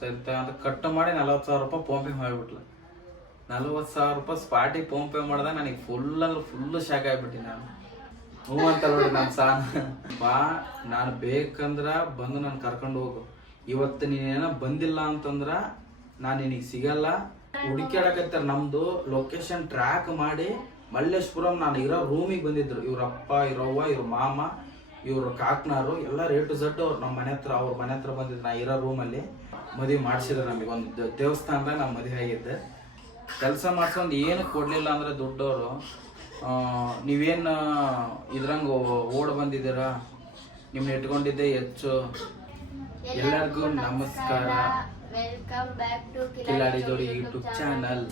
ಸರಿ ಅಂತ ಕಟ್ ಮಾಡಿ ನಲವತ್ತು ಸಾವಿರ ರೂಪಾಯಿ ಫೋನ್ ಪೇ ಮಾಡಿಬಿಟ್ಲು. ನಲ್ವತ್ತು ಸಾವಿರ ರೂಪಾಯಿ ಸ್ಪಾಟಿ ಫೋನ್ ಪೇ ಮಾಡ್ದಾಗ ನನಗೆ ಫುಲ್ ಅಂದ್ರೆ ಫುಲ್ ಶಾಕ್ ಆಗಿಬಿಟ್ಟಿ ನಾನು. ಹ್ಞೂ ಅಂತ ನೋಡಿ ನಾನು ಸಾನ್. ಬಾ, ನಾನು ಬೇಕಂದ್ರೆ ಬಂದು ನಾನು ಕರ್ಕೊಂಡು ಹೋಗು. ಇವತ್ತು ನೀನೇನ ಬಂದಿಲ್ಲ ಅಂತಂದ್ರೆ ನಾನು ನಿನಗೆ ಸಿಗಲ್ಲ. ಹುಡುಕ್ಯಾಡಕತ್ತಾರ ನಮ್ದು ಲೊಕೇಶನ್ ಟ್ರ್ಯಾಕ್ ಮಾಡಿ ಮಲ್ಲೇಶ್ಪುರಂ ನಾನು ಇರೋ ರೂಮಿಗೆ ಬಂದಿದ್ರು. ಇವ್ರ ಅಪ್ಪ ಇವ್ರವ್ವ ಇವ್ರ ಮಾಮ, ಇವ್ರ ಕಾಕ್ನಾರು, ಎಲ್ಲ ರೇಟು ಝಟ್ ಅವ್ರು. ನಮ್ಮ ಮನೆ ಹತ್ರ, ಅವ್ರ ಮನೆ ಹತ್ರ ಬಂದಿದ್ರು. ನಾ ಇರೋ ರೂಮಲ್ಲಿ ಮದುವೆ ಮಾಡಿಸಿದ್ರು ನಮಗೆ. ಒಂದು ದೇವಸ್ಥಾನದಾಗ ನಾವು ಮದುವೆ ಆಗಿದ್ದೆ. ಕೆಲಸ ಮಾಡ್ಕೊಂಡು ಏನು ಕೊಡಲಿಲ್ಲ ಅಂದ್ರೆ ದುಡ್ಡವರು ನೀವೇನು ಇದ್ರಂಗೆ ಓಡ್ ಬಂದಿದ್ದೀರಾ? ನಿಮ್ಮನ್ನ ಇಟ್ಕೊಂಡಿದ್ದೆ ಹೆಚ್ಚು. ಎಲ್ಲರಿಗೂ ನಮಸ್ಕಾರ. ವೆಲ್ಕಮ್ ಬ್ಯಾಕ್ ಟು ಕಿಲಾಡಿ ಜೋಡಿ ಯೂಟ್ಯೂಬ್ ಚಾನಲ್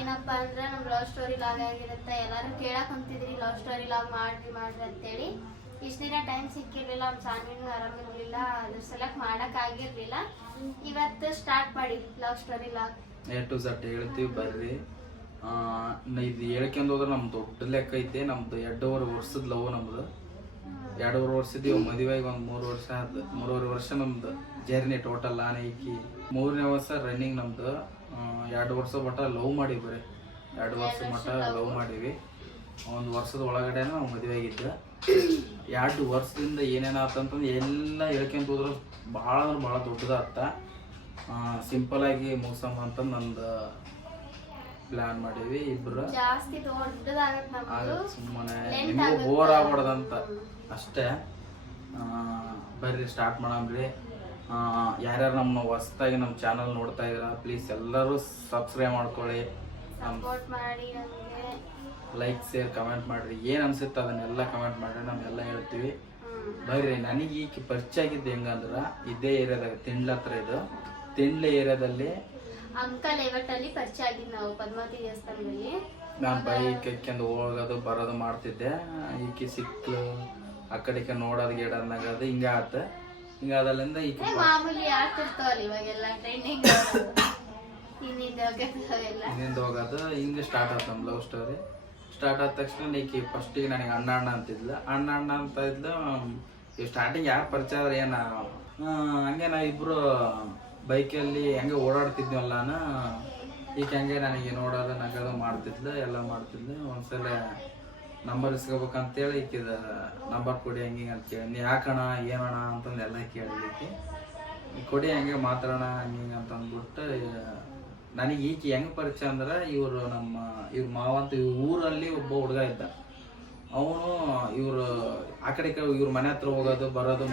ಏನಪ್ಪಾ ಅಂದ್ರೆ ನಮ್ ಲವ್ ಸ್ಟೋರಿ ಲಾಗ್ ಆಗಿರುತ್ತೆ. ಎಲ್ಲಾರು ಕೇಳಕ್ ಅಂತಿದ್ರಿ ಲವ್ ಸ್ಟೋರಿ ಲಾಗ್ ಮಾಡ್ರಿ ಮಾಡ್ರಿ ಅಂತೇಳಿ. ಇಷ್ಟ ದಿನ ಟೈಮ್ ಸಿಕ್ಕಿರ್ಲಿಲ್ಲ ಅವ್ನ ಸಾನ್ವಿನೂ ಆರಾಮಿರ್ಲಿಲ್ಲ ಅದ್ರ ಸಲಕ್ ಮಾಡಕ್ ಆಗಿರ್ಲಿಲ್ಲ. ಇವತ್ತು ಸ್ಟಾರ್ಟ್ ಮಾಡಿ ಲವ್ ಸ್ಟೋರಿ ಲಾಗ್ ಎ ಟು ಝಡ್ ಹೇಳ್ತೀವಿ ಬರ್ರಿ. ಇದು ಹೇಳ್ಕೊಂಡ್ ಹೋದ್ರೆ ನಮ್ದು ದೊಡ್ಡ ಲೆಕ್ಕ ಐತೆ ನಮ್ದು ಎರಡೂವರೆ ವರ್ಷದ ಲವ್ ನಮ್ದು. ಎರಡೂವರೆ ವರ್ಷದ ಇವಾಗ ಮದುವೆಗೆ ಒಂದು ಮೂರು ವರ್ಷ ಆದ ಮೂರುವರೆ ವರ್ಷ ನಮ್ದು ಜರ್ನಿ ಟೋಟಲ್ ಆನೆ ಇಕ್ಕಿ ಮೂರನೇ ವರ್ಷ ರನ್ನಿಂಗ್ ನಮ್ದು. ಎರಡು ವರ್ಷ ಮಟ್ಟ ಲವ್ ಮಾಡಿ ಬರೀ ಎರಡು ವರ್ಷ ಮಟ್ಟ ಲವ್ ಮಾಡೀವಿ. ಒಂದು ವರ್ಷದ ಒಳಗಡೆ ನಾವು ಮದುವೆ ಆಗಿದ್ದೆ. ಎರಡು ವರ್ಷದಿಂದ ಏನೇನಾತಂತಂದ್ರೆ ಎಲ್ಲ ಹೇಳ್ಕೊಂತ ಹೋದ್ರೆ. ಭಾಳ ಅಂದ್ರೆ ಭಾಳ ದೊಡ್ಡದಾಗ್ತ ಸಿಂಪಲ್ ಆಗಿ ಮುಗಿಸಮ್ಮ ಅಂತ ನಂದು ಪ್ಲಾನ್ ಮಾಡೀವಿ ಆಗತ್ತೆ ಸುಮ್ಮನೆ ನಿಮಗೂ. ಬೋರ್ ಆಗ್ಬಾರ್ದಂತ. ಅಷ್ಟೇ. ಬರ್ರಿ ಸ್ಟಾರ್ಟ್ ಮಾಡಮ್ರಿ. ಯಾರ್ಯಾರು ನಮ್ಮ ಹೊಸ್ದಾಗಿ ನಮ್ಮ ಚಾನಲ್ ನೋಡ್ತಾ ಇದ್ದೀರಾ ಪ್ಲೀಸ್ ಎಲ್ಲರೂ ಸಬ್ಸ್ಕ್ರೈಬ್ ಮಾಡ್ಕೊಳ್ಳಿ. ಸಪೋರ್ಟ್ ಮಾಡಿ ಲೈಕ್ ಶೇರ್ ಕಮೆಂಟ್ ಮಾಡ್ರಿ. ಏನು ಅನ್ಸುತ್ತೆ ಅದನ್ನೆಲ್ಲ ಕಮೆಂಟ್ ಮಾಡ್ರಿ. ನಾವೆಲ್ಲ ಹೇಳ್ತೀವಿ. ಬರ್ರಿ ನನಗೆ ಈಗ ಪರಿಚಯ ಆಗಿದ್ದು ಹೆಂಗಂದ್ರ ಇದೇ ಏರಿಯಾದಾಗ ತಿಂಡ್ಲ ಹತ್ರ ಇದು. ತಿಂಡ್ಲ ಏರಿಯಾದಲ್ಲಿ ಅಂಕ ಲೇಔಟ್ ಅಲ್ಲಿ ಪರಿಚಯ ಆಗಿದ್ ನಾವು ಪದ್ಮಾವತಿ ದೇವಸ್ಥಾನದಲ್ಲಿ. ನಾನು ಬೈಕ್ ಎಕ್ಕೊಂಡು ಹೋಗೋದು ಬರೋದು ಮಾಡ್ತಿದ್ದೆ. ಈಕೆ ಸಿಕ್ಲು ಆ ಕಡೆ ಈ ಕಡೆ ನೋಡೋದು ಗಿಡದ್ ನಗದು ಹಿಂಗ ಆತ. ಹಿಂಗಾದಲ್ಲಿಂದ ಈಕಿ ಈಕೆ ಮಾಮೂಲಿ ಆಗ್ತಿರ್ತಾವಲ್ಲ ಇವಾಗೆಲ್ಲ ಟ್ರೈನಿಂಗ್ ಇನ್ನಿಂದ ಹೋಗೋದು. ಹಿಂಗೆ ಸ್ಟಾರ್ಟ್ ಆಯ್ತು ನಮ್ಮ ಲವ್ ಸ್ಟೋರಿ ಸ್ಟಾರ್ಟ್ ಆದ ತಕ್ಷಣ ಈಕಿ ಫಸ್ಟಿಗೆ ನನಗೆ ಅಣ್ಣ ಅಣ್ಣ ಅಂತಿದ್ಲು. ಅಣ್ಣ ಅಣ್ಣ ಅಂತ ಇದ್ಲು ಸ್ಟಾರ್ಟಿಂಗ್ ಯಾರು ಪರಿಚಯ ಆದ್ರೆ ಏನ ಹಂಗೆ ನಾ ಇಬ್ರು ಬೈಕಲ್ಲಿ ಹೆಂಗೆ ಓಡಾಡ್ತಿದ್ವಲ್ಲ ಈಗ ಹಂಗೆ ನನಗೆ ನೋಡೋದು, ನಗೋದು ಮಾಡ್ತಿದ್ಲು, ಎಲ್ಲ ಮಾಡ್ತಿದ್ಲು. ಒಂದ್ಸಲ ನಂಬರ್ ಇಸ್ಕೋಬೇಕಂತೇಳಿ ಈಕಿದ ನಂಬರ್ ಕೊಡಿ ಹಂಗೆ ಅಂತ ಕೇಳಿ, ನೀ ಯಾಕಣ ಏನಣ ಅಂತಂದು ಎಲ್ಲ ಕೇಳಿದ್ಲಿಕ್ಕೆ ಕೊಡಿ ಹಂಗೆ ಮಾತಾಡೋಣ, ಹಂಗೆ ಹಿಂಗೆ ಅಂತ ಅಂದ್ಬಿಟ್ಟು ನನಗೆ ಈಕೆ ಹೆಂಗೆ ಪರಿಚಯ ಅಂದ್ರೆ ಇವರು ನಮ್ಮ ಇವ್ರ ಮಾವಂತ ಇವ್ರ ಊರಲ್ಲಿ ಒಬ್ಬ ಹುಡುಗ ಇದ್ದ. ಅವನು ಇವರು ಆ ಕಡೆ ಕಡೆ ಇವ್ರ ಮನೆ ಹತ್ರ ಹೋಗೋದು ಬರೋದು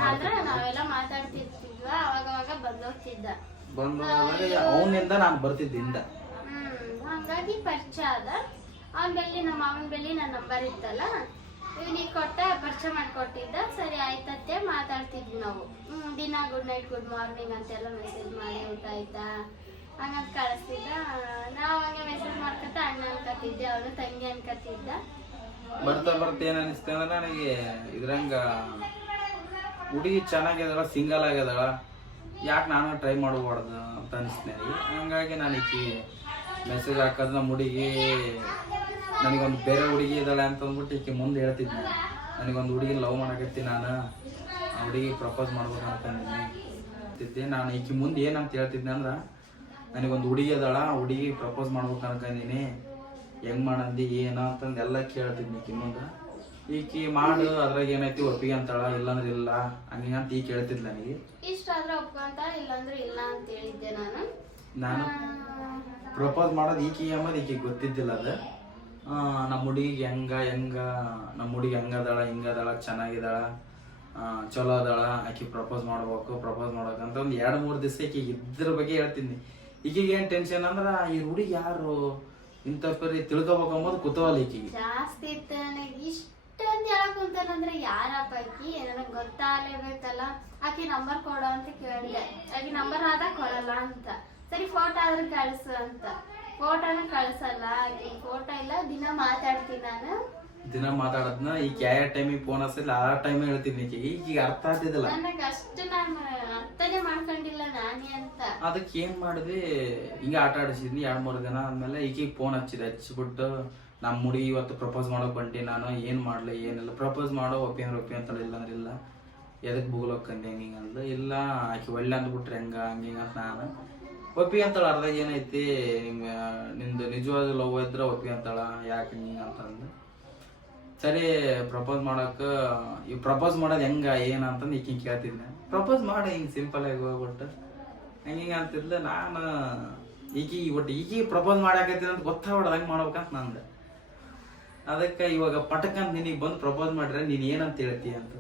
ಬಂದು ಅವನಿಂದ ನಾನು ಬರ್ತಿದ್ದ ಹಿಂದ ಹಂಗಾಗಿ ಪರಿಚಯ ಅದ ಆಮೇಲೆ ಬೆಲ್ಲಿ ನಮ್ಮ ಮಾವನ ಬೆಲ್ಲಿ ನನ್ನ ನಂಬರ್ ಇತ್ತಲ್ಲ ಇವನಿಗೆ ಕೊಟ್ಟ ಪರಿಚಯ ಮಾಡಿಕೊಟ್ಟಿದ್ದ. ಸರಿ ಆಯ್ತತ್ತೆ ಮಾತಾಡ್ತಿದ್ವಿ ನಾವು. ದಿನ ಗುಡ್ ನೈಟ್ ಗುಡ್ ಮಾರ್ನಿಂಗ್ ಅಂತೆಲ್ಲ ಮೆಸೇಜ್ ಮಾಡಿ ಊಟ ಆಯ್ತಾ? ಹಂಗಂತ ಕಳಿಸ್ತಿದ್ದ ನಾವು ಹಂಗೆ ಮೆಸೇಜ್ ಮಾಡ್ಕೊತ ಅಣ್ಣ ಅನ್ಕತಿದ್ದೆ ಅವನು ತಂಗಿ ಅನ್ಕತಿದ್ದ ಬರ್ತಾ ಬರ್ತಾ ಏನ್ ಅನಿಸ್ತ ನನಗೆ ಇದ್ರಂಗ ಹುಡುಗಿ ಚೆನ್ನಾಗಿದಳ ಸಿಂಗಲ್ ಆಗ್ಯದಾಳ. ಯಾಕೆ ನಾನು ಟ್ರೈ ಮಾಡಬಾರ್ದು ಅಂತ ಅನಿಸ್ತು ನನಗೆ. ಹಂಗಾಗಿ ನಾನು ಈಕಿ ಮೆಸೇಜ್ ಹಾಕೋದು ನಮ್ಮ ಹುಡುಗಿ ನನಗೊಂದು ಬೇರೆ ಹುಡುಗಿ ಇದ್ದಾಳೆ ಅಂತ ಅಂದ್ಬಿಟ್ಟು ಈಕೆ ಮುಂದೆ ಹೇಳ್ತಿದ್ದೆ ನನಗೊಂದು ಹುಡುಗಿ ಲವ್ ಮಾಡಕತ್ತಿ ನಾನು. ಆ ಹುಡುಗಿ ಪ್ರಪೋಸ್ ಮಾಡ್ಬೇಕು ಅಂತಿದ್ದೆ. ನಾನು ಈಕಿ ಮುಂದೆ ಏನಂತ ಹೇಳ್ತಿದ್ದೆ ಅಂದ್ರೆ ನನಗೊಂದು ಹುಡುಗಿ ಅದಾಳ ಹುಡುಗಿ ಪ್ರಪೋಸ್ ಮಾಡ್ಬೇಕು ಅನ್ಕೊಂಡಿನಿ. ಹೆಂಗ್ ಮಾಡಂದಿ ಏನ ಅಂತಂದು ಎಲ್ಲ ಕೇಳ್ತೀನಿ ಈಕಿ ಮುಂದೆ. ಈಕಿ ಮಾಡು ಅದ್ರಾಗ ಏನೈತಿ ಒಪ್ಪಿಗೆ ಅಂತಾಳ ಇಲ್ಲಾಂದ್ರೆ ಇಲ್ಲ. ಹಂಗೆ ಅಂತ ಈಗ ಕೇಳ್ತಿದ್ಲ ನನಗೆ. ಇಷ್ಟ ಆದ್ರೆ ಒಪ್ಕೊಂತ ಇಲ್ಲಾಂದ್ರೆ ಇಲ್ಲ ಅಂತ ಹೇಳಿದ್ದೆ ನಾನು. ನಾನು ಪ್ರಪೋಸ್ ಮಾಡೋದು ಈಕಿ ಎಂಬುದು ಈಕಿ ಗೊತ್ತಿದ್ದಿಲ್ಲ ಅದು. ನಮ್ಮ ಹುಡುಗಿಗೆ ಹೆಂಗ ಹೆಂಗ ನಮ್ಮ ಹುಡುಗಿ ಹೆಂಗದಾಳ ಹಿಂಗದಾಳ ಚೆನ್ನಾಗಿದಾಳ ಆ, ಚಲೋ ಅದಾಳ ಆಕಿ ಪ್ರಪೋಸ್ ಮಾಡ್ಬೇಕು ಪ್ರಪೋಸ್ ಮಾಡ್ಬೇಕಂತ ಒಂದು ಎರಡು ಮೂರು ದಿವಸ ಈಕಿಗೆ ಇದ್ರ ಬಗ್ಗೆ ಹೇಳ್ತೀನಿ. ಈಕಿಗೆ ಏನ್ ಟೆನ್ಷನ್ ಅಂದ್ರೆ ಈ ಹುಡುಗಿ ಯಾರು ಇಂತ ಪರಿ ತಿಳ್ಕೊಬೇಕು ಅಂಬೋದು ಕುತೂಹಲ ಈಕಿಗೆ. ಜಾಸ್ತಿ ಇತ್ತು ನನಗೆ ಇಷ್ಟೊಂದು ಹೇಳಕ್ ಕುಂತಾನಂದ್ರೆ ಯಾರಪ್ಪ ಆಕಿ ನನಗೆ ಗೊತ್ತಾಗಲೇಬೇಕಲ್ಲ. ಆಕಿ ನಂಬರ್ ಕೊಡು ಅಂತ ಕೇಳಿದೆ. ಆಕಿ ನಂಬರ್ ಆದಾಗ ಕೊಡಲ್ಲ ಅಂತ. ಸರಿ ಫೋಟೋ ಆದ್ರೆ ಕಳಿಸು ಅಂತ. ಫೋಟೋನ ಕಳ್ಸಲ್ಲ. ಆಕಿ ಫೋಟೋ ಇಲ್ಲ, ದಿನ ಮಾತಾಡ್ತೀನಿ ನಾನು. ದಿನ ಮಾತಾಡೋದ್ನ ಈಗ ಯಾವ ಟೈಮಿಗೆ ಫೋನ್ ಹಚ್ಚಿಲ್ಲ ಆ ಟೈಮ್ ಹೇಳ್ತೀನಿ ಈಕೆ ಈಗ ಅರ್ಥ ಆಗ್ತಿದ್ದಿಲ್ಲ. ನನಗೆ ಅಷ್ಟು ನಾನು ಅರ್ಥನೇ ಮಾಡ್ಕೊಂಡಿಲ್ಲ ನಾನೇ ಅಂತ. ಅದಕ್ಕೆ ಏನ್ ಮಾಡಿದ್ವಿ ಹಿಂಗೆ ಆಟ ಆಡಿಸಿದ್ನಿ ಎರಡು ಮೂರು ದಿನ ಆದ್ಮೇಲೆ ಈಕಿಗೆ ಫೋನ್ ಹಚ್ಚಿದೆ ಹಚ್ಬಿಟ್ಟು ನಮ್ಮ ಮುಡಿ ಇವತ್ತು ಪ್ರಪೋಸ್ ಮಾಡೋಕೆ ಹೊಂಟಿ ನಾನು ಏನು ಮಾಡಲಿ ಏನಿಲ್ಲ. ಪ್ರಪೋಸ್ ಮಾಡೋ ಒಪ್ಪಿ ಅಂದ್ರೆ ಒಪ್ಪಿ ಅಂತ ಇಲ್ಲ ಅಂದ್ರೆ ಇಲ್ಲ. ಎದಕ್ಕೆ ಬುಗ್ಲೋಕ್ಕಂದೆ ಹಿಂಗ ಅಂದ್ಲು. ಇಲ್ಲ ಆಕೆ ಒಳ್ಳೆ ಅಂದ್ಬಿಟ್ರೆ ಹೆಂಗ ಹಂಗೆ ಹಿಂಗೆ ಅಂತ ನಾನು. ಒಪ್ಪಿ ಅಂತಾಳ ಅರ್ಧ ಏನೈತಿ ನಿಮ್ಮ ನಿಂದು ನಿಜವಾದ ಲವ್ ಇದ್ರೆ ಒಪ್ಪಿ ಅಂತಾಳ ಯಾಕೆ ಹಿಂಗೆ ಅಂತಂದು ಸರಿ ಪ್ರಪೋಸ್ ಮಾಡೋಕೆ, ಈ ಪ್ರಪೋಸ್ ಮಾಡೋದು ಹೆಂಗ, ಏನ ಅಂತಂದು ಈಕಿಂಗ್ ಕೇಳ್ತಿದ್ದೆ ಪ್ರಪೋಸ್ ಮಾಡಿ, ಹಿಂಗೆ ಸಿಂಪಲ್ ಆಗಿ ಹೋಗ್ಬಿಟ್ಟು. ಹಂಗೆ ಹಿಂಗೆ ಅಂತಿದ್ಲು. ನಾನು ಈಕಿ ಒಟ್ಟು ಈಕಿ ಪ್ರಪೋಸ್ ಮಾಡಾಕತ್ತೀನಿ ಅಂತ ಗೊತ್ತಾಗ್ಬಿಡ ಹಂಗೆ ಮಾಡ್ಬೇಕಂತ ನಂದು. ಅದಕ್ಕೆ ಇವಾಗ ಪಟಕಂತ ನಿನಗೆ ಬಂದು ಪ್ರಪೋಸ್ ಮಾಡ್ರೆ ನೀನು ಏನಂತ ಹೇಳ್ತೀಯ ಅಂತ.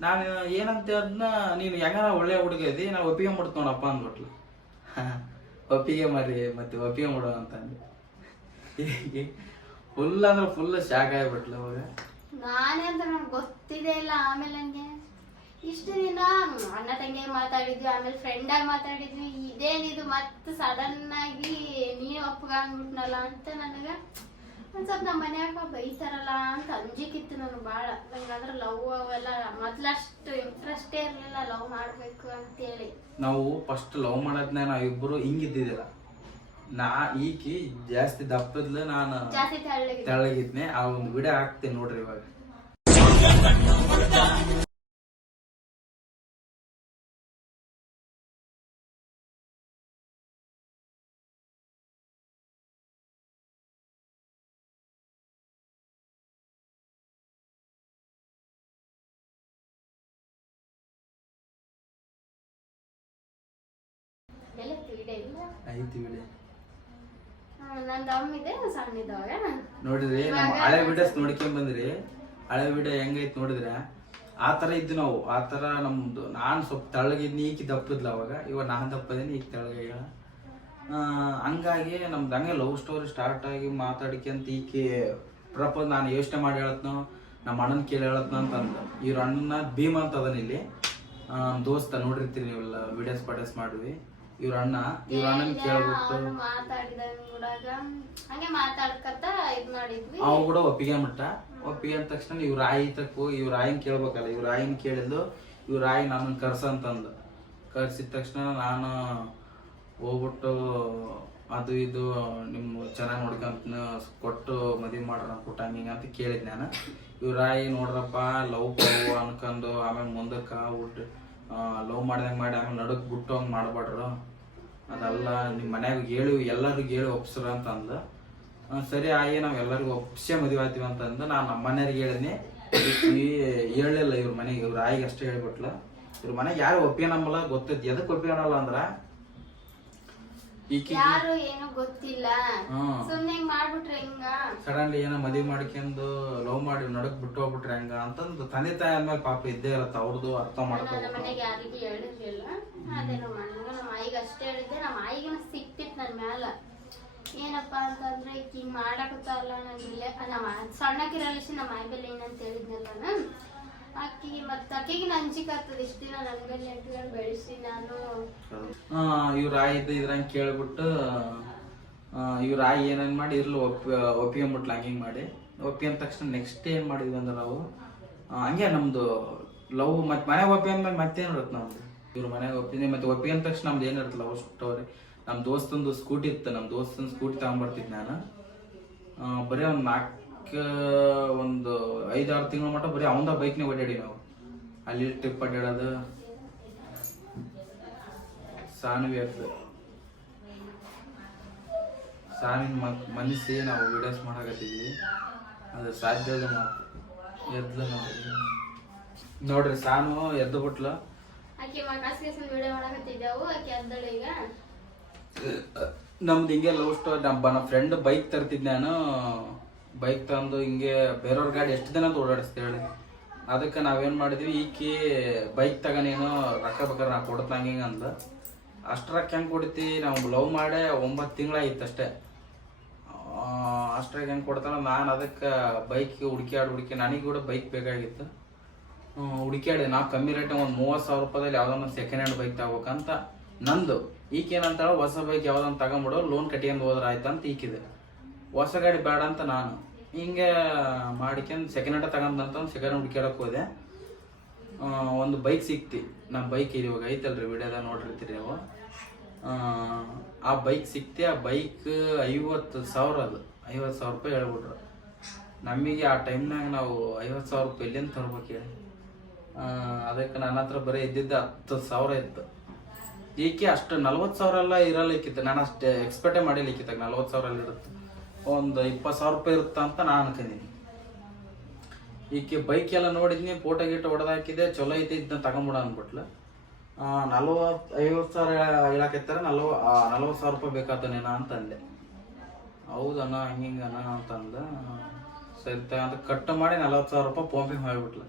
ನಾನು ಏನಂತ ಅದನ್ನ ನೀನು ಹೆಂಗಾರ ಒಳ್ಳೆ ಹುಡುಗ ಇದ್ದಿ ನಾವು ಒಪ್ಪಿಗೆ ನೋಡಪ್ಪ ಅಂದ್ಬಿಟ್ಲು. ಒಪ್ಪಿಗೆ ಮಾರಿ, ಮತ್ತೆ ಒಪ್ಪಿಗೆ ಮಾಡು ಅಂತಂದು ಫುಲ್ ಅಂದ್ರೆ ಫುಲ್ ಶಾಕ್ ಆಗಿಬಿಟ್ಲು ಅವಾಗ ನಾನೇ ಅಂತ ನಂಗೆ ಗೊತ್ತಿದೆ ಇಲ್ಲ ಆಮೇಲೆ ನನಗೆ ಇಷ್ಟು ದಿನ ಅಣ್ಣ ತಂಗಿ ಮಾತಾಡಿದ್ವಿ ಆಮೇಲೆ ಫ್ರೆಂಡ್ ಆಗಿ ಮಾತಾಡಿದ್ವಿ. ಇದೇನಿದು ಮತ್ತೆ ಸಡನ್ ಆಗಿ ನೀನು ಒಪ್ಪಗ ಅಂದ್ಬಿಟ್ನಲ್ಲ ಅಂತ ನನಗೆ ಒಂದ್ ಸ್ವಲ್ಪ ನಮ್ಮ ಮನ್ಯಾಗ ಬೈತಾರಲ್ಲ ಅಂತ ಅಂಜಿಕಿತ್ತು ನನಗೆ ಭಾಳ ನಂಗಂದ್ರೆ ಲವ್ ಅವೆಲ್ಲ ಮೊದ್ಲಷ್ಟು ಇಂಟ್ರೆಸ್ಟೇ ಇರಲಿಲ್ಲ ಲವ್ ಮಾಡಬೇಕು ಅಂತೇಳಿ. ನಾವು ಫಸ್ಟ್ ಲವ್ ಮಾಡೋದ್ನೇ ನಾವಿಬ್ಬರು ಹಿಂಗಿದ್ದಿದ್ದಿಲ್ಲ. ನಾ ಈಕಿ ಜಾಸ್ತಿ ದಪ್ಪದ್ಲು ನಾನು ತೆಳ್ಳಗಿದ್ನೆ ಆ ಒಂದು ವಿಡಿಯೋ ಹಾಕ್ತೀನಿ ನೋಡ್ರಿ ಇವಾಗ. ಐತಿ ವಿಡಿಯೋ ನೋಡಿದ್ರಿ ನಮ್ಮ ಹಳೆ ವಿಡಿಯೋಸ್ ನೋಡ್ಕೊಂಡ್ ಬಂದ್ರಿ. ಹಳೆ ವಿಡಿಯೋ ಹೆಂಗೈತ್ ನೋಡಿದ್ರೆ ಆ ತರ ಇದ್ದು ನಾವು. ಆ ತರ ನಮ್ದು ನಾನು ಸ್ವಲ್ಪ ತೆಳ್ಳಗಿದ್ನಿ ಈಕಿ ದಪ್ಪದ್ಲ ಅವಾಗ. ಇವಾಗ ನಾನು ದಪ್ಪದೀನಿ ಈಗ ತೆಳ್ಳಗ ಹಂಗಾಗಿ ನಮ್ದು ಹಂಗೆ ಲವ್ ಸ್ಟೋರಿ ಸ್ಟಾರ್ಟ್ ಆಗಿ ಮಾತಾಡ್ಕೊಂತ ಈಕಿ ಪ್ರಪೋಸ್ ನಾನು ಯೋಚನೆ ಮಾಡಿ ಹೇಳತ್ನೋ ನಮ್ಮ ಅಣ್ಣನ ಕೇಳಿ ಹೇಳತ್ನ ಅಂತ ಅಂದ ಇವ್ರ ಅಣ್ಣನ ಭೀಮ್ ಅಂತ ಅದನ್ನ ಇಲ್ಲಿ. ದೋಸ್ತ ನೋಡಿರ್ತೀರಿ ನೀವೆಲ್ಲ ವಿಡಿಯೋಸ್ ಪಡಿಯೋಸ್ ಮಾಡಿವಿ. ಇವ್ರ ಅಣ್ಣ ಇವ್ರ ಅಣ್ಣನ ಕೇಳ್ಬಿಟ್ಟು ಅವ್ ಕೂಡ ಒಪ್ಪಿಗೆ ಮಟ್ಟ ಒಪ್ಪಿಗೆ ಅಂದ ತಕ್ಷಣ ಇವ್ರ ಆಯಿ ತಕ್ಕು ಇವ್ರ ಆಯಿನ ಕೇಳ್ಬೇಕಲ್ಲ ಇವ್ರ ಆಯಿನ ಕೇಳಿದ್ದು ಇವ್ರ ಆಯಿ ನನ್ನ ಕರ್ಸ ಅಂತಂದು. ಕರ್ಸಿದ ತಕ್ಷಣ ನಾನು ಹೋಗ್ಬಿಟ್ಟು ಅದು ಇದು ನಿಮ್ಮ ಚೆನ್ನಾಗಿ ನೋಡ್ಕೊಂತ ಕೊಟ್ಟು ಮದುವೆ ಮಾಡ್ರ ಕೊಟ್ಟ ಹಿಂಗೆ ಅಂತ ಕೇಳಿದ್ ನಾನು. ಇವ್ರ ಆಯಿ ನೋಡ್ರಪ್ಪ ಲವ್ ಪವ್ ಅನ್ಕೊಂಡು ಆಮೇಲೆ ಮುಂದಕ್ಕೆ ಊಟ ಲವ್ ಮಾಡ್ದಂಗೆ ಮಾಡಿ ಆಮೇಲೆ ನಡುಕ್ ಬಿಟ್ಟು ಹಂಗೆ ಮಾಡ್ಬಾಡ್ರು? ಅದೆಲ್ಲ ನಿಮ್ಮ ಮನ್ಯಾಗ ಹೇಳು, ಎಲ್ಲರಿಗೂ ಹೇಳಿ ಒಪ್ಸ್ರ ಅಂತ ಅಂದ ಸರಿ ಆಗಿ ನಾವು ಎಲ್ಲರಿಗೂ ಒಪ್ಸೆ ಮದುವೆ ಆತೀವಿ ಅಂತಂದ ನಾನು ನಮ್ಮ ಮನೆಯವ್ರಿಗೆ ಹೇಳಿದ್ನಿ. ಹೇಳಲಿಲ್ಲ ಇವ್ರ ಮನೆಗೆ, ಇವ್ರ ಆಯಿಗೆ ಅಷ್ಟೇ ಹೇಳ್ಬಿಟ್ಲ. ಇವ್ರ ಮನೆಗೆ ಯಾರು ಒಪ್ಪಿನಂಬಲ್ಲ ಗೊತ್ತೈತಿ. ಎದಕ್ಕೆ ಒಪ್ಪಿಗೆ ಅಂದ್ರ ಯಾರು ಏನು ಗೊತ್ತಿಲ್ಲ. ಸುಮ್ನೆ ಹಿಂಗ್ ಮಾಡ್ಬಿಟ್ರೆ ಹಿಂಗ? ಸಡನ್ಲಿ ಏನೋ ಮದುವೆ ಮಾಡ್ಕೊಂಡು ಲವ್ ಮಾಡಿ ನಡಕ್ ಬಿಟ್ಟು ಹೋಗ್ಬಿಟ್ರೆ ಹೆಂಗ ಅಂತಂದು ತಂದೆ ತಾಯಿ ಅಂದ್ಮೇಲೆ ಪಾಪ ಇದ್ದೇ ಇರತ್ತ ಅವ್ರದ್ದು ಅರ್ಥ ಮಾಡ್ಕೊಂಡು ಮನೆಗೆ ಯಾರಿಗೂ ಹೇಳಿರ್ಲಿಲ್ಲ. ಅದೇ ನಮ್ಮ ಅಣ್ಣಗ ನಮ್ಮ ಆಯಿಗೆ ಅಷ್ಟೇ ಹೇಳಿದ್ದೆ. ನಮ್ಮ ಆಯಿಗಿನ ಸಿಕ್ತಿತ್ತು ನನ್ನ ಮ್ಯಾಲ. ಏನಪ್ಪಾ ಅಂತಂದ್ರೆ ಈಗ ಹಿಂಗ್ ಮಾಡಾಕತ್ತಾರಲ್ಲ ಇಲ್ಲೇ ನಮ್ಮ ಸಣ್ಣಕಿ ರಿಲೇಷನ್ ನಮ್ಮ ಆಯಿ ಬೆಲೆ ಏನಂತ ಹೇಳಿದ್ನಲ್ಲ ನಾನು. ಆಕಿಗೆ ಮತ್ತೆ ಅಕ್ಕಿಗೆ ಆಗ್ತದೆ ಇಷ್ಟು ದಿನ ನನ್ ಮೇಲೆ ಇಟ್ಕೊಂಡು ಬೆಳೆಸಿ ನಾನು. ಇವ್ರ ಆಯಿ ಇದ್ದ ಇದ್ರಂಗೆ ಕೇಳ್ಬಿಟ್ಟು ಆ, ಇವ್ರ ಆಯಿ ಏನೇನ್ ಮಾಡಿ ಇರ್ಲಿ ಒಪ್ಪಿ ಒಪ್ಪಿಕೊಂಬಿಟ್ಲ ಹಂಗಿಂಗ್ ಮಾಡಿ. ಅಂದ ತಕ್ಷಣ ನೆಕ್ಸ್ಟ್ ಏನ್ ಮಾಡಿದ್ವಿ ಅಂದ್ರೆ ನಾವು ಹಂಗೆ ನಮ್ದು ಲವ್ ಮತ್ತೆ ಮನೆಗೆ ಅಂದ್ಮೇಲೆ ಮತ್ತೇನ್ ಇರುತ್ತೆ ನಮ್ದು? ಇವ್ರ ಮನೆಗೆ ಒಪ್ಪಿದ್ವಿ ಮತ್ತೆ ಒಪ್ಪಿಕೊಂಡ ತಕ್ಷಣ ನಮ್ದು ಏನಿರುತ್ತೆ ಲವ್ ಸ್ಟೋರಿ ನಮ್ಮ ದೋಸ್ತಂದು ಸ್ಕೂಟಿ ಇತ್ತು ನಮ್ಮ ದೋಸ್ತನ ಸ್ಕೂಟಿ ತಗೊಂಡ್ಬರ್ತಿದ್ ನಾನು. ಆ, ಬರೀ ಒಂದ್ ನಾಲ್ಕು ಒಂದು ಐದಾರು ತಿಂಗಳ ಮಟ್ಟ ಬರೀ ಅವಂದ ಬೈಕ್ನೇ ಓಡಾಡಿ ನಾವು. ಅಲ್ಲಿ ಟ್ರಿಪ್ ಅಡ್ಡಾಡೋದು ಸಾನ್ವಿ ಅಂತ ಸಾವಿನ ಮನಸ್ಸಿ ನಾವು ವಿಡಿಯೋಸ್ ಮಾಡಕತ್ತಿದ್ವಿ ಅದು ಸಾಧ್ಯ ಮಾತು ಎದ್ಲು ನೋಡಿ ನೋಡ್ರಿ ಸಾನು ಎದ್ದು ಬಿಟ್ಲ. ನಮ್ದು ಹಿಂಗೆ ಲವ್ ಸ್ಟೋರಿ ನಮ್ಮ ನಮ್ಮ ಫ್ರೆಂಡ್ ಬೈಕ್ ತರ್ತಿದ್ದೆ ನಾನು. ಬೈಕ್ ತಂದು ಹಿಂಗೆ ಬೇರೆಯವ್ರ ಗಾಡಿ ಎಷ್ಟು ದಿನ ಓಡಾಡಿಸ್ತೇಳಿ ಅದಕ್ಕೆ ನಾವೇನು ಮಾಡಿದ್ವಿ, ಈಕಿ ಬೈಕ್ ತಗೊಂಡೇನು ರೊಕ್ಕ ಬೇಕಾದ್ರೆ ನಾ ಕೊಡ್ತಂಗೆ ಹಿಂಗೆ ಅಂದ ರೊಕ್ಕ ಹೆಂಗೆ ಕೊಡ್ತಿ, ನಾವು ಲವ್ ಮಾಡೇ ಒಂಬತ್ತು ತಿಂಗಳಾಗಿತ್ತು ಅಷ್ಟೇ. ಅಷ್ಟ್ರಾಗ ಹೆಂಗೆ ಕೊಡ್ತಾನ ನಾನು ಅದಕ್ಕೆ ಬೈಕ್ ಹುಡುಕ್ಯಾಡಿ ಹುಡುಕಿ ನನಗೆ ಕೂಡ ಬೈಕ್ ಬೇಕಾಗಿತ್ತು. ಹುಡುಕ್ಯಾಡಿ ನಾವು ಕಮ್ಮಿ ರೇಟ್ ಒಂದು ಮೂವತ್ತು ಸಾವಿರ ರೂಪಾಯಿದಲ್ಲಿ ಯಾವುದೊಂದು ಸೆಕೆಂಡ್ ಹ್ಯಾಂಡ್ ಬೈಕ್ ತಗೋಬೇಕಂತ ನಂದು. ಈಕೇನಂತ ಹೊಸ ಬೈಕ್ ಯಾವ್ದೊಂದು ತಗೊಂಬಿಡು ಲೋನ್ ಕಟ್ಕೊಂಡು ಹೋದ್ರೆ ಆಯ್ತು ಅಂತ ಈಕಿದೆ. ಹೊಸ ಗಾಡಿ ಬೇಡ ಅಂತ ನಾನು. ಹಿಂಗೆ ಮಾಡ್ಕೊಂಡು ಸೆಕೆಂಡ್ ಹ್ಯಾಂಡ್ ತಗೊಂಡಂತ ಸೆಕೆಂಡ್ ಹ್ಯಾಂಡ್ ಕೇಳಕ್ಕೆ ಹೋದೆ. ಒಂದು ಬೈಕ್ ಸಿಕ್ತಿ. ನಮ್ಮ ಬೈಕ್ ಇದೆ ಇವಾಗ ಐತಲ್ರಿ ವಿಡಿಯೋದಾಗ ನೋಡಿರ್ತೀರಿ ನೀವು ಆ, ಬೈಕ್ ಸಿಕ್ತಿ ಆ ಬೈಕ್ ಐವತ್ತು ಸಾವಿರ ಅದು. ಐವತ್ತು ಸಾವಿರ ರೂಪಾಯಿ ಹೇಳ್ಬಿಟ್ರು. ನಮಗೆ ಆ ಟೈಮ್ನಾಗ ನಾವು ಐವತ್ತು ಸಾವಿರ ರೂಪಾಯಿ ಎಲ್ಲಿಂದ ತರ್ಬೇಕು ಹೇಳಿ. ಅದಕ್ಕೆ ನನ್ನ ಹತ್ರ ಬರೀ ಇದ್ದಿದ್ದು ಹತ್ತು ಸಾವಿರ ಇತ್ತು. ಈಕೆ ಅಷ್ಟು ನಲ್ವತ್ತು ಸಾವಿರ ಎಲ್ಲ ಇರಲಿಕ್ಕಿತ್ತು. ನಾನು ಅಷ್ಟು ಎಕ್ಸ್ಪೆಕ್ಟೇ ಮಾಡಿಲಿಕ್ಕಿತ್ತಾಗ ನಲ್ವತ್ತು ಸಾವಿರ ಇರುತ್ತೆ. ಒಂದು ಇಪ್ಪತ್ತು ಸಾವಿರ ರೂಪಾಯಿ ಇರುತ್ತ ಅಂತ ನಾನು ಅನ್ಕೊಂಡಿನಿ ಈಕೆ ಬೈಕ್ ಎಲ್ಲ ನೋಡಿದ್ನಿ ಫೋಟೋ ಗೀಟೋ ಹೊಡೆದಾಕಿದೆ, ಚಲೋ ಐತಿ ಇದನ್ನ ತಗೊಂಬಿಡ ಅಂದ್ಬಿಟ್ಲ. ನಲ್ವತ್ತು ಐವತ್ತು ಸಾವಿರ ಹೇಳಕತ್ತಾರ, ನಲ್ವ ನಲ್ವತ್ತು ಸಾವಿರ ರೂಪಾಯಿ ಬೇಕಾತನೇನ ಅಂತಂದೆ. ಹೌದಣ್ಣ ಅಂತ ಅಂತಂದ. ಸರಿ ಅಂತ ಕಟ್ ಮಾಡಿ ನಲ್ವತ್ತು ಸಾವಿರ ರೂಪಾಯಿ ಫೋನ್ಪೇ ಮಾಡಿಬಿಟ್ಲ.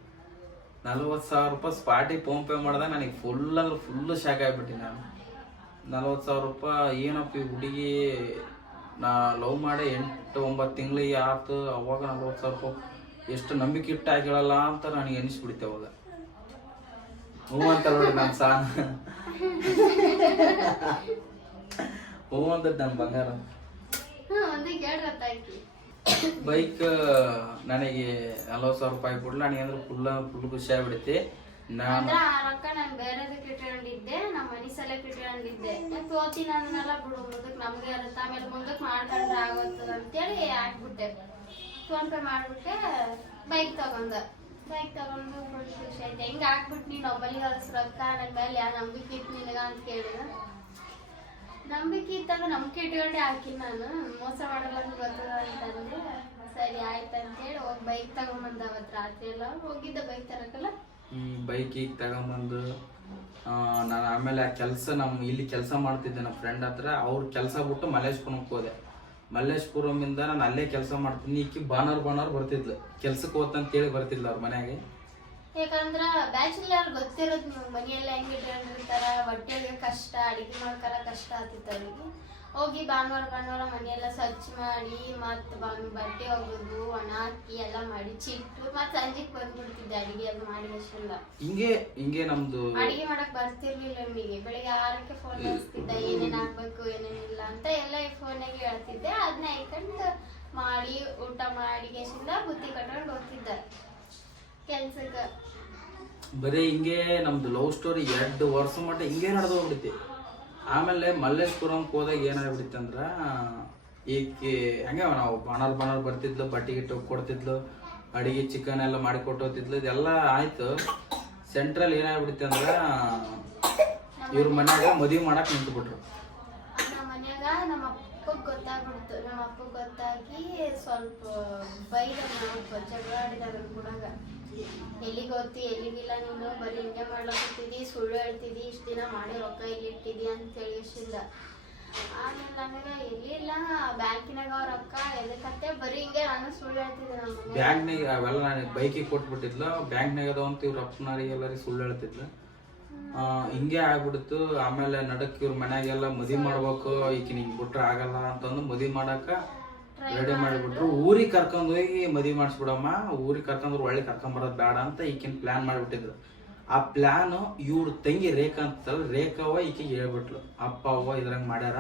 ನಲ್ವತ್ತು ಸಾವಿರ ರೂಪಾಯಿ ಸ್ಪಾಟಿಗೆ ಫೋನ್ಪೇ ಮಾಡಿದಾಗ ನನಗೆ ಫುಲ್ ಅಂದ್ರೆ ಫುಲ್ ಶಾಕ್ ಆಗಿಬಿಟ್ಟು ನಾನು. ನಲ್ವತ್ತು ಸಾವಿರ ರೂಪಾಯಿ ಏನಪ್ಪ ಈ ಹುಡುಗಿ ನಾ ಲವ್ ಮಾಡಿ ಎಂಟು ಒಂಬತ್ತು ತಿಂಗಳಿಗೆ ಆತು ಅವಾಗ ನಲ್ವತ್ತು ಸಾವಿರ ರೂಪಾಯಿ ಎಷ್ಟು ನಂಬಿಕೆ ಇಟ್ಟು ಆಗಿಳಲ್ಲ ಅಂತ ನನಗೆ ಅನಿಸ್ಬಿಡುತ್ತೆ ಅವಾಗ. ಹ್ಞೂ ಅಂತ ನೋಡಿ ನಾನು ಸಾನ್. ಹ್ಞೂ ಅಂತದ್ದು ನನ್ನ ಬಂಗಾರ. ಬೈಕ್ ನನಗೆ ನಲ್ವತ್ತು ಸಾವಿರ ರೂಪಾಯಿ ಕೊಡಲಿ ನನಗೆ ಅಂದ್ರೆ ಫುಲ್ ಫುಲ್ ಖುಷಿ ಆಗ್ಬಿಡುತ್ತೆ. ನಾನು ಅಂದ್ರೆ ಆ ರೊಕ್ಕ ನಾನು ಬೇರೆದಕ್ಕೆ ಇಟ್ಕೊಂಡಿದ್ದೆ, ನಮ್ಮ ಮನೆ ಸಲಕ್ಕೆ ಇಟ್ಕೊಂಡಿದ್ದೆ. ತೋತಿ ನನ್ನೆಲ್ಲ ಬಿಡು, ಮುಂದಕ್ಕೆ ನಮ್ಗೆ ಇರುತ್ತೆ. ಆಮೇಲೆ ಮುಂದಕ್ಕೆ ಮಾಡ್ಕೊಂಡ್ರೆ ಆಗೋತದ ಅಂತೇಳಿ ಹಾಕ್ಬಿಟ್ಟೆ. ಫೋನ್ ಪೇ ಮಾಡ್ಬಿಟ್ಟೆ ಬೈಕ್ ತಗೊಂಡ. ಬೈಕ್ ತಗೊಂಡು ಫುಲ್ ಖುಷಿ ಆಯ್ತು. ಹೆಂಗ್ ಹಾಕ್ಬಿಟ್ಟು ನೀನು ಒಬ್ಬಲಿ ಕಳ್ಸ ರೊಕ್ಕ ನನ್ನ ಮೇಲೆ ಯಾ ನಂಬಿಕೆ ಇತ್ತು ನಿನಗ ಅಂತ ಕೇಳಿದ ನಂಬಿಕೆ ಇದ್ದಾಗ ನಂಬಿಕೆ ಇಟ್ಕೊಂಡೆ ಹಾಕಿನ ನಾನು. ಮೋಸ ಮಾಡಲ್ಲ ಅಂತ ಗೊತ್ತದ ಅಂತಂದೆ. ಸರಿ, ಆಯ್ತು ಅಂತೇಳಿ ಹೋಗಿ ಬೈಕ್ ತಗೊಂಬಂದ ಅವತ್ತು ರಾತ್ರಿ ಎಲ್ಲ. ಹೋಗಿದ್ದೆ ಬೈಕ್ ತರಕಲ್ಲ ಬೈಕ್ ಈಗ ತಗೊಂಬಂದು ನಾನು ಆಮೇಲೆ ಆ ಕೆಲಸ ನಮ್ಮ ಇಲ್ಲಿ ಕೆಲಸ ಮಾಡ್ತಿದ್ದೆ ನಮ್ಮ ಫ್ರೆಂಡ್ ಹತ್ರ, ಅವ್ರ ಕೆಲಸ ಬಿಟ್ಟು ಮಲ್ಲೇಶ್ಪುರಕ್ಕೆ ಹೋದೆ. ಮಲ್ಲೇಶ್ಪುರಮಿಂದ ನಾನು ಅಲ್ಲೇ ಕೆಲಸ ಮಾಡ್ತೀನಿ, ಈಕಿ ಬಾನರ್ ಬಾನರ್ ಬರ್ತಿದ್ಲು. ಕೆಲ್ಸಕ್ಕೆ ಹೇಳಿ ಬರ್ತಿದ್ಲು ಅವ್ರ ಮನೆಯಾಗೆ. ಯಾಕಂದ್ರ ಬ್ಯಾಚುಲರ್ ಗೊತ್ತಿರೋದು ನೀವು ಹೆಂಗೆ ಹೊಟ್ಟೆಗೆ ಕಷ್ಟ, ಅಡಿಗೆ ಮಾಡ್ಕರ ಕಷ್ಟ ಆಗ್ತಿತ್ತು ಅವ್ರಿಗೆ. ಹೋಗಿ ಭಾನುವಾರ ಭಾನುವಾರ ಮನೆಯೆಲ್ಲ ಸ್ವಚ್ಛ ಮಾಡಿ ಮತ್ತೆ ಬಟ್ಟೆ ಒಗೆದು ಒಣ ಹಾಕಿ ಎಲ್ಲ ಮಾಡಿ ಚಿಟ್ಟು ಮತ್ತೆ ಸಂಜೆಗ್ ಬಂದ್ಬಿಡ್ತಿದ್ದೆ ಅಡಿಗೆ ಅದು ಮಾಡಿ ಅಷ್ಟೆಲ್ಲ ಹಿಂಗೆ ಹಿಂಗೆ ನಮ್ದು ಅಡಿಗೆ ಮಾಡಕ್ ಬರ್ತಿರ್ಲಿಲ್ಲ ನಮಗೆ. ಬೆಳಿಗ್ಗೆ ಆರಕ್ಕೆ ಫೋನ್ ಹಚ್ತಿದ್ದ ಏನೇನ್ ಹಾಕ್ಬೇಕು ಏನೇನಿಲ್ಲ ಅಂತ ಎಲ್ಲ ಫೋನಾಗೆ ಹೇಳ್ತಿದ್ದೆ. ಅದನ್ನ ಇಟ್ಕೊಂಡು ಮಾಡಿ ಊಟ ಮಾಡಿ ಬುತ್ತಿ ಕಟ್ಕೊಂಡು ಹೋಗ್ತಿದ್ದ. ಕೆಲ್ಸಕ್ಕೆ. ಬರೀ ಹಿಂಗೆ ನಮ್ದು ಲವ್ ಸ್ಟೋರಿ ಎರಡು ವರ್ಷ ಮಟ್ಟ ಹಿಂಗೆ ನಡೆದು ಹೋಗ್ಬಿಡುತ್ತೆ ಆಮೇಲೆ ಮಲ್ಲೇಶ್ಪುರಂಗೆ ಹೋದಾಗ ಏನಾಗ್ಬಿಡುತ್ತೆ ಅಂದ್ರೆ ಈಕೆ ಹಂಗೆ ನಾವು ಬಾಣರ್ ಬಾಣರ್ ಬರ್ತಿದ್ಲು, ಬಟ್ಟೆ ಗಿಟ್ಟು ಕೊಡ್ತಿದ್ಲು ಅಡಿಗೆ ಚಿಕನ್ ಎಲ್ಲ ಮಾಡಿ ಕೊಟ್ಟೋತಿದ್ಲು ಇದೆಲ್ಲ ಆಯ್ತು. ಸೆಂಟ್ರಲ್ ಏನಾಗ್ಬಿಡುತ್ತೆ ಅಂದ್ರೆ, ಇವ್ರ ಮನ್ಯಾಗ ಮದುವೆ ಮಾಡಕ್ ನಿಂತ್ಬಿಟ್ರು. ನಮ್ಮ ಗೊತ್ತಾಗಿ ಸ್ವಲ್ಪ ಬೈದ ನಾವು ಜಗಳ ಎಲ್ಲಿಗೆ ಹೋಗ್ತಿ, ಎಲ್ಲಿಗಿಲ್ಲ ನೀನು? ಬರೀ ಹಿಂಗೆ ಮಾಡ್ಲತ್ತಿದ್ದಿ ಸುಳ್ಳು ಹೇಳ್ತಿದ್ದಿ ಇಷ್ಟು ದಿನ ಮಾಡಿ ರೊಕ್ಕ ಎಲ್ಲಿ ಇಟ್ಟಿದ್ದಿ ಅಂತ ಇಷ್ಟಿಲ್ಲ ಆಮೇಲೆ ನನಗೆ ಎಲ್ಲಿಲ್ಲ, ಬ್ಯಾಂಕಿನಾಗ ರೊಕ್ಕ ಎದಕ್ಕಂತೆ? ಬರೀ ಹಿಂಗೆ ನಾನು ಸುಳ್ಳು ಹೇಳ್ತಿದ್ದೆ ನಮ್ಮ ಬ್ಯಾಂಕ್ನಾಗ ಅವೆಲ್ಲ ನನಗೆ ಬೈಕಿಗೆ ಕೊಟ್ಬಿಟ್ಟಿದ್ಲು. ಬ್ಯಾಂಕ್ನಾಗ ಅದಾವ ಅಂತ ಇವ್ರ ಅಪ್ಪನವ್ರಿಗೆ ಎಲ್ಲರಿಗೆ ಸುಳ್ಳು ಹೇಳ್ತಿದ್ಲು. ಹಿಂಗೆ ಆಗ್ಬಿಡ್ತು. ಆಮೇಲೆ ನಡಕ್ ಇವ್ರ ಮನ್ಯಾಗೆಲ್ಲ ಮದುವೆ ಮಾಡ್ಬೇಕು, ಈಕಿನ ನಿಂಗೆ ಬಿಟ್ರೆ ಆಗಲ್ಲ ಅಂತಂದು ಮದುವೆ ಮಾಡಕ ರೆಡಿ ಮಾಡಿಬಿಟ್ರು. ಊರಿಗೆ ಕರ್ಕೊಂಡು ಹೋಗಿ ಮದ್ವಿ ಮಾಡಿಸ್ಬಿಡಮ್ಮ. ಊರಿಗೆ ಕರ್ಕೊಂಡ್ರು ಒಳ್ಳೆ ಕರ್ಕೊಂಬರೋದು ಬೇಡ ಅಂತ ಈಕಿನ ಪ್ಲಾನ್ ಮಾಡಿಬಿಟ್ಟಿದ್ರು. ಆ ಪ್ಲಾನ್ ಇವ್ರ ತಂಗಿ ರೇಖಾ ಅಂತಲ್ಲ ರೇಖಾವ ಈಕಿಗೆ ಹೇಳ್ಬಿಟ್ಲು. ಅಪ್ಪ, ಅವ್ವ ಇದ್ರಂಗೆ ಮಾಡ್ಯಾರ.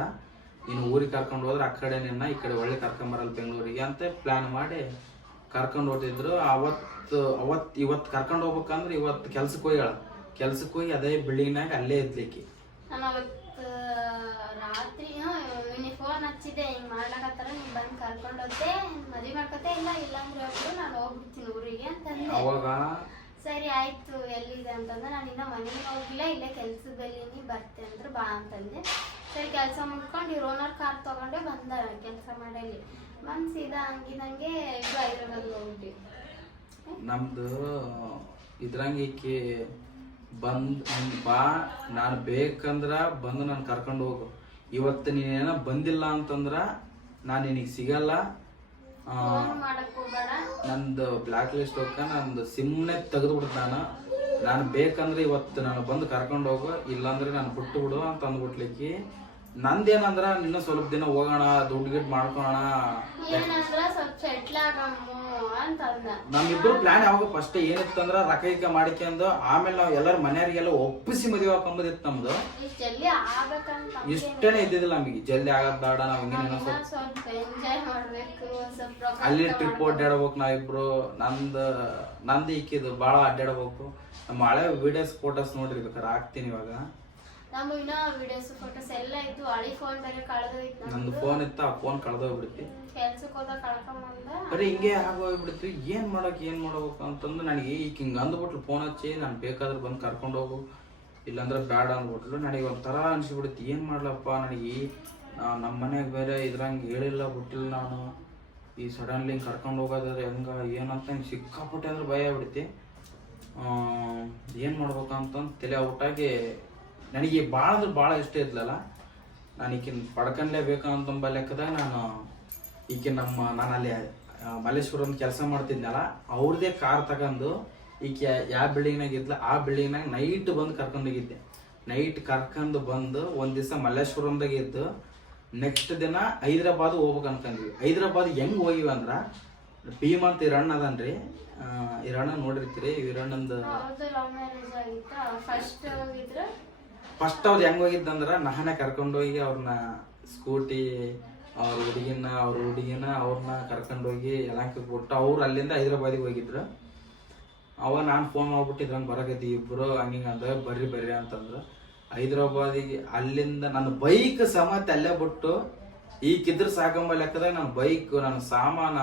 ಇನ್ನು ಊರಿಗೆ ಕರ್ಕೊಂಡು ಹೋದ್ರೆ ಆ ಕಡೆ ನಿನ್ನ, ಈ ಕಡೆ ಒಳ್ಳೆ ಕರ್ಕೊಂಬರಲ್ಲ ಬೆಂಗಳೂರಿಗೆ ಅಂತ ಪ್ಲಾನ್ ಮಾಡಿ ಕರ್ಕೊಂಡು ಹೋಗ್ತಿದ್ರು ಅವತ್ತು ಅವತ್ತು, ಇವತ್ತು ಕರ್ಕೊಂಡು ಹೋಗ್ಬೇಕಂದ್ರೆ ಇವತ್ತು ಕೆಲ್ಸಕ್ಕೆ ಹೋಗ್ಯಾಳ. ಕೆಲ್ಸಕ್ಕೆ ಹೋಗಿ ಅದೇ ಬಿಲ್ಡಿಂಗ್ನಾಗ ಅಲ್ಲೇ ಇದ್ಲಿಕ್ಕೆ ನಾನು ಅವತ್ತು ರಾತ್ರಿ ನೀನು ಫೋನ್ ಹಚ್ಚಿದ್ದೆ ಹಿಂಗ್ ಮಾಡ್ಲಾಕತ್ತಾರ ನೀನ್ ಬಂದ್ ಕರ್ಕೊಂಡೋದೆ ಹೋಗ್ತೆ ಮದ್ವೆ ಮಾಡ್ಕೊತೆ ಇಲ್ಲ ಇಲ್ಲ ಅಂದ್ರೆ ಹೇಳ್ಬಿಡು ನಾನು ಹೋಗ್ಬಿಡ್ತೀನಿ ಊರಿಗೆ ಅಂತಂದೆ. ಅವಾಗ? ಸರಿ ಆಯ್ತು ಎಲ್ಲಿದೆ ಅಂತಂದ್ರೆ ನಾನು ಇನ್ನ ಮನೆಗೆ ಹೋಗಿಲ್ಲ ಇಲ್ಲೇ ಕೆಲ್ಸದಲ್ಲಿ ನೀ ಬರ್ತೆ ಅಂದ್ರೆ ಬಾ ಅಂತಂದೆ. ಸರಿ ಕೆಲಸ ಮುಗ್ಕೊಂಡು ಇವ್ರ ಓನರ್ ಕಾರ್ ತಗೊಂಡೆ ಬಂದ ಕೆಲಸ ಮಾಡಲಿ ಬಂದ್ ಸೀದಾ ಹಂಗಿದಂಗೆ ಇದು ಹೈದ್ರಾಬಾದ್ ಹೋಗ್ಬಿಟ್ವಿ ನಮ್ದು ಇದ್ರಂಗ ಈಕಿ ಬಂದ್ ಬಾ ನಾನು ಬೇಕಂದ್ರ ಬಂದು ನಾನು ಕರ್ಕೊಂಡು ಹೋಗು. ಇವತ್ತು ನೀನೇನ ಬಂದಿಲ್ಲ ಅಂತಂದ್ರ ನಾನು ನಿನಗೆ ಸಿಗಲ್ಲ. ನಂದು ಬ್ಲ್ಯಾಕ್ ಲಿಸ್ಟ್ ಹೋಗ ನಂದು ಸಿಮ್ನೆ ತೆಗೆದು ಬಿಡ್ತು ನಾನು. ನಾನು ಬೇಕಂದ್ರೆ ಇವತ್ತು ನಾನು ಬಂದು ಕರ್ಕೊಂಡು ಹೋಗು ಇಲ್ಲಾಂದ್ರೆ ನಾನು ಬಿಟ್ಟು ಬಿಡು ಅಂತ ಅಂದ್ಬಿಟ್ಲಿಕ್ಕಿ ನಂದೇನಂದ್ರ ನಿನ್ನ ಸ್ವಲ್ಪ ದಿನ ಹೋಗೋಣ ದುಡ್ಡು ಗಿಡ್ ಮಾಡ್ಕೋಣ ಏನಂದ್ರ ಸ್ವಲ್ಪ ಸೆಟ್ಲ್ ಆಗಮ್ಮು ಅಂತ ಅಂದ ನಮ್ಮಿಬ್ರು ಪ್ಲಾನ್ ಯಾವಾಗ ಫಸ್ಟ್ ಏನಿತ್ತಂದ್ರ ರೊಕ್ಕ ಗಿಕ್ಕ ಮಾಡಿಕೊಂಡು ಆಮೇಲೆ ನಾವ್ ಎಲ್ಲರ ಮನೆಯವರಿಗೆಲ್ಲ ಒಪ್ಪಿಸಿ ಮದುವೆ ಹಾಕೊಂಬದಿತ್ತು ನಮ್ದು. ಇಷ್ಟ್ ಜಲ್ದಿ ಆಗ್ಬೇಕಂತ ಇಷ್ಟೇನೆ ಇದ್ದಿದ್ದಿಲ್ಲ ನಮಗೆ. ಜಲ್ದಿ ಆಗದ್ ಬೇಡ ನಾವ್ ಸ್ವಲ್ಪ ಸ್ವಲ್ಪ ಎಂಜಾಯ್ ಮಾಡ್ಬೇಕು ಸ್ವಲ್ಪ ರೊಕ್ಕ ಅಲ್ಲಿ ಟ್ರಿಪ್ ಅಡ್ಡಾಡ್ಬೇಕು ನಾವಿಬ್ರು. ನಂದ್ ನಂದು ಇಕ್ಕಿದ್ದು ಭಾಳ ಅಡ್ಡಾಡ್ಬೇಕು. ನಮ್ಮ ಹಳೆ ವಿಡಿಯೋಸ್ ಫೋಟೋಸ್ ನೋಡಿರ್ಬೇಕಾರೆ ಹಾಕ್ತೀನಿ ಇವಾಗ. ನಮ್ಮ ಇನ್ನ ವಿಡಿಯೋಸ್ ಫೋಟೋಸ್ ಎಲ್ಲ ಇತ್ತು. ಹಳಿ ಫೋನ್ ಬೇರೆ ಕಳೆದೋಯ್ತು ನಂದು ಫೋನ್ ಇತ್ತು ಆ ಫೋನ್ ಕಳೆದೋಗ್ಬಿಡ್ತಿ. ಕೆಲ್ಸಕ್ಕೆ ಹೋದಾಗ ಕಳ್ಕೊಂಬಂದ ಬರೀ ಹಿಂಗೆ ಆಗೋಗ್ಬಿಡ್ತು. ಏನ್ ಮಾಡಕ್ ಏನ್ ಮಾಡ್ಬೇಕು ಅಂತಂದು ನನಗೆ ಈಗ ಹಿಂಗೆ ಅಂದ್ಬಿಟ್ಲು ಫೋನ್ ಹಚ್ಚಿ. ನಾನು ಬೇಕಾದ್ರೆ ಬಂದು ಕರ್ಕೊಂಡು ಹೋಗು. ಇಲ್ಲಾಂದ್ರೆ ಬೇಡ ಅಂದ್ಬಿಟ್ಲು. ನನಗೆ ಒಂಥರ ಅನ್ಸಿಬಿಡುತ್ತೆ ಏನು ಮಾಡ್ಲಪ್ಪ ನನಗೆ? ನಮ್ಮ ಮನೆಗೆ ಬೇರೆ ಇದ್ರಂಗೆ ಹೇಳಿಲ್ಲ ಬಿಟ್ಟಿಲ್ಲ ನಾನು. ಈ ಸಡನ್ಲಿ ಹಿಂಗೆ ಕರ್ಕೊಂಡು ಹೋಗೋದಾದ್ರೆ ಹೆಂಗ ಏನಂತ ಹಿಂಗೆ ಸಿಕ್ಕಾಪಟ್ಟೆ ಅಂದ್ರೆ ಭಯ ಬಿಡುತ್ತೆ ಏನು ಮಾಡ್ಬೇಕಂತಂದು ತಲೆ ಔಟಾಗಿ ನನಗೆ ಭಾಳ ಅಂದ್ರೆ ಭಾಳ ಇಷ್ಟ ಇದ್ಲಲ್ಲ, ನಾನು ಈಕಿನ ಪಡ್ಕೊಂಡ್ಲೇಬೇಕಂತ ಲೆಕ್ಕದಾಗ ನಾನು ಈಕೆ ನಮ್ಮ, ನಾನು ಅಲ್ಲಿ ಕೆಲಸ ಮಾಡ್ತಿದ್ನಲ್ಲ, ಅವ್ರದೇ ಕಾರ್ ತಗೊಂಡು ಈಕೆ ಯಾವ ಬಿಲ್ಡಿಂಗ್ನಾಗ ಇದ್ಲ, ಆ ಬಿಲ್ಡಿಂಗ್ನಾಗ ನೈಟ್ ಬಂದು ಕರ್ಕೊಂಡೋಗಿದ್ದೆ ನೈಟ್ ಕರ್ಕೊಂಡು ಬಂದು ಒಂದು ದಿವಸ ಮಲ್ಲೇಶ್ವರಂದಾಗ ಇದ್ದು, ನೆಕ್ಸ್ಟ್ ದಿನ ಹೈದ್ರಾಬಾದ್ ಹೋಗ್ಬೇಕು ಅನ್ಕೊಂಡ್ವಿ ಹೈದ್ರಾಬಾದ್ ಹೆಂಗ್ ಹೋಗಿವಿ ಅಂದ್ರೆ, ಭೀಮ್ ಅಂತ ಇರಣ್ಣ ಅದನ್ರಿ. ಇರಣ್ಣ ನೋಡಿರ್ತೀರಿ ಇರಣ್ಣಂದು ಫಸ್ಟ್ ಅವ್ರು ಹೆಂಗ್ ಹೋಗಿದ್ದಂದ್ರ ನಾನೇ ಕರ್ಕೊಂಡೋಗಿ ಅವ್ರನ್ನ ಸ್ಕೂಟಿ ಅವ್ರ ಹುಡುಗಿನ ಅವ್ರ ಹುಡುಗಿನ ಅವ್ರನ್ನ ಕರ್ಕೊಂಡೋಗಿ ಯಲಹಂಕಕ್ಕೆ ಬಿಟ್ಟು ಅವ್ರು ಅಲ್ಲಿಂದ ಹೈದ್ರಾಬಾದಿಗೆ ಹೋಗಿದ್ರು. ಅವ ನಾನು ಫೋನ್ ಮಾಡ್ಬಿಟ್ಟು ಇದ್ರಂಗೆ ಬರಕತ್ತಿ, ಇಬ್ರು ಹಂಗಿಂಗ ಅಂದ್ರೆ ಬರ್ರಿ ಬರ್ರಿ ಅಂತಂದ್ರು. ಹೈದ್ರಾಬಾದಿಗೆ ಅಲ್ಲಿಂದ ನನ್ನ ಬೈಕ್ ಸಮೇತ ಅಲ್ಲೇ ಬಿಟ್ಟು ಈಗಿದ್ರ ಸಾಕಂಬ ಲೆಕ್ಕದಾಗ ನನ್ನ ಬೈಕ್ ನನ್ನ ಸಾಮಾನ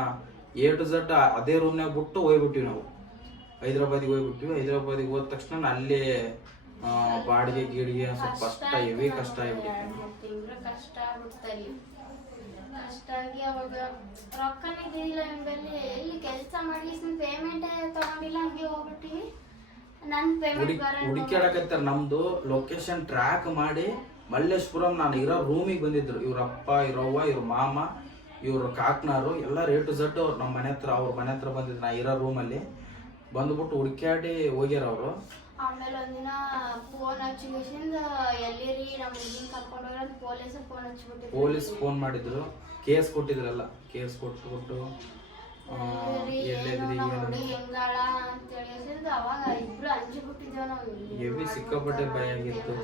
ಎ ಟು ಝಡ್ ಅದೇ ರೂಮ್ನಾಗ ಬಿಟ್ಟು ಹೋಗ್ಬಿಟ್ಟಿವಿ ನಾವು. ಹೈದ್ರಾಬಾದಿಗೆ ಹೋಗ್ಬಿಟ್ಟಿವಿ. ಹೈದ್ರಾಬಾದಿಗೆ ಹೋದ ತಕ್ಷಣ ಅಲ್ಲಿ ಬಾಡಿಗೆ ಗೀಡಿಗೆ ಸ್ವಲ್ಪ ಕಷ್ಟ ಹೆವಿ ಕಷ್ಟ ಆಗ್ಬಿಟ್ಟಿತ್ತು. ತಿಂಗಳು ಕಷ್ಟ ಆಗ್ಬಿಡ್ತ ಇಲ್ಲಿ. ಕಷ್ಟ ಆಗಿ ಅವಾಗ ರೊಕ್ಕನ ಇದ್ದಿಲ್ಲ ಎಂಬಲ್ಲಿ ಎಲ್ಲಿ ಕೆಲಸ ಮಾಡಿ ಪೇಮೆಂಟ್ ತಗೊಂಡಿಲ್ಲ ಹಂಗೆ ಹೋಗ್ಬಿಟ್ಟಿವಿ ನನ್ ಪೇಮೆಂಟ್ ಹುಡುಕಿ ಬರ ಹುಡುಕ್ಯಾಡಕತ್ತಾರ ನಮ್ದು. ಲೊಕೇಶನ್ ಟ್ರ್ಯಾಕ್ ಮಾಡಿ ಮಲ್ಲೇಶ್ಪುರಂ ನಾನು ಇರೋ ರೂಮಿಗೆ ಬಂದಿದ್ರು. ಇವ್ರ ಅಪ್ಪ ಇವ್ರವ್ವ ಇವ್ರ ಮಾಮ ಇವ್ರ ಕಾಕ್ನಾರು ಎಲ್ಲ ರೇಟ್ ಝಟ್ ಅವ್ರು. ನಮ್ಮ ಮನೆ ಹತ್ರ ಅವ್ರ ಮನೆ ಹತ್ರ ಬಂದಿದ್ರು. ನಾ ಇರೋ ರೂಮಲ್ಲಿ ಬಂದ್ಬಿಟ್ಟು ಹುಡುಕ್ಯಾಡಿ ಹೋಗ್ಯಾರ ಅವರು. ಆಮೇಲೆ ಒಂದಿನ ಫೋನ್ ಹಚ್ಚಿಗಿಸಿಂದ ಎಲ್ಲಿರಿ ನಮ್ಮ ಹುಡುಗಿನ ಕರ್ಕೊಂಡು ಹೋಗ್ರ ಪೊಲೀಸ್ ಫೋನ್ ಹಚ್ಚಿಬಿಟ್ಟು ಪೊಲೀಸ್ ಫೋನ್ ಮಾಡಿದ್ರು. ಕೇಸ್ ಕೊಟ್ಟಿದ್ರಲ್ಲ ಕೇಸ್ ಕೊಟ್ಬಿಟ್ಟು ಕೊಟ್ಟು ಎಲ್ಲೆದ್ರಿ ಹೆಂಗಾಳ ಅಂತ ಹೇಳಿಸಿಂದ ಅವಾಗ ಇಬ್ರು ಅಂಜಿ ಬಿಟ್ಟಿದ್ದೇವ್ ನಾವು. ಸಿಕ್ಕಾಪಟ್ಟೆ ಭಯ ಆಗಿತ್ತು.